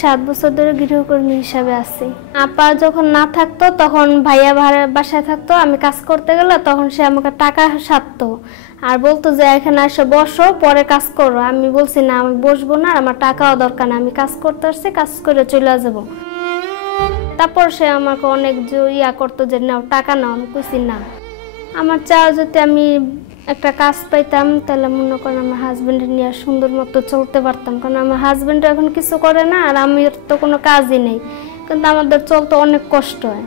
7 বছর ধরে গৃহকর্মী হিসাবে আছি। আপা যখন না থাকতো তখন ভাইয়া বাসায় থাকতো, আমি কাজ করতে গেলে তখন সে আমাকে টাকা সারতো আর বলতো যে এখানে এসে বসো, পরে কাজ করো। আমি বলছি না, আমি বসবো না, আমার টাকাও দরকার না, আমি কাজ করতে আসছি, কাজ করে চলে যাবো। তারপর সে আমাকে অনেক করতো যে নাও টাকা নাও। আমি কইছি না, আমার চাও যদি আমি একটা কাজ পাইতাম তাহলে মনে করেন আমার হাজবেন্ডের নিয়ে সুন্দর মতো চলতে পারতাম, কারণ আমার হাজবেন্ড এখন কিছু করে না আর আমি তো কোনো কাজই নেই, কিন্তু আমাদের চলতে অনেক কষ্ট হয়।